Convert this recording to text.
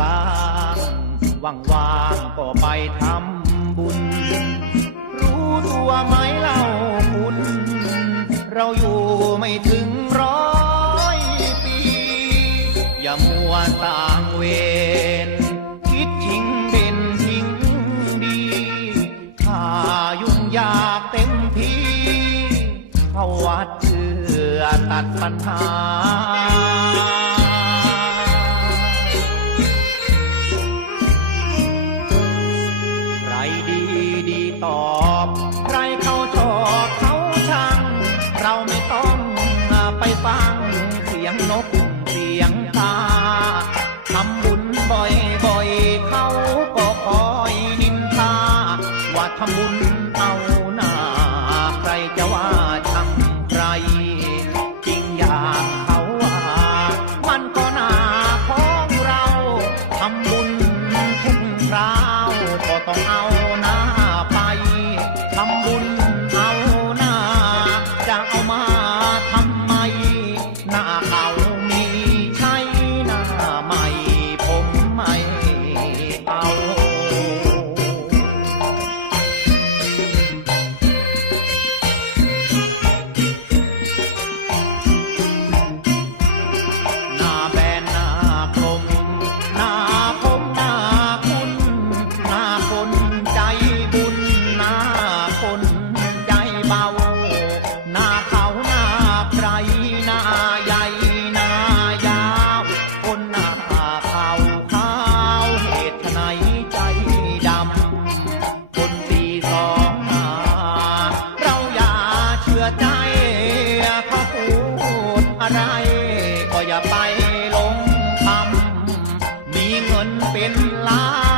บ้างว่างๆก็ไปทำบุญ รู้ตัวไหมเล่าคุณ เราอยู่ไม่ถึงร้อยปี อย่ามัวต่างเวรคิดทิ้งเด่นทิ้งดีถ้ายุ่งยากเต็มทีเข้าวัดเพื่อตัดปัญหา ดีตอบ ใครเขาชอบเขาช่งเราไม่ต้องไปฟังเสียงนกเสียงตาทำบุญบ่อยบ่อยเขาก็คอยนินทาว่าทำบุญเอาหนาใครจะว่าทำใคร จริงอยากเขาว่า มันก็หนาของเราทำบุญทุกคราวก็ต้องเอา เบาหน้าเขาหน้าใครน้าใหญ่น้ายาวคนน้าเขาขาวเหตุไหนใจดำคนตีสองหาเราอย่าเชื่อใจเขาพูดอะไร ก็อย่าไปลงคำมีเงินเป็นล้าน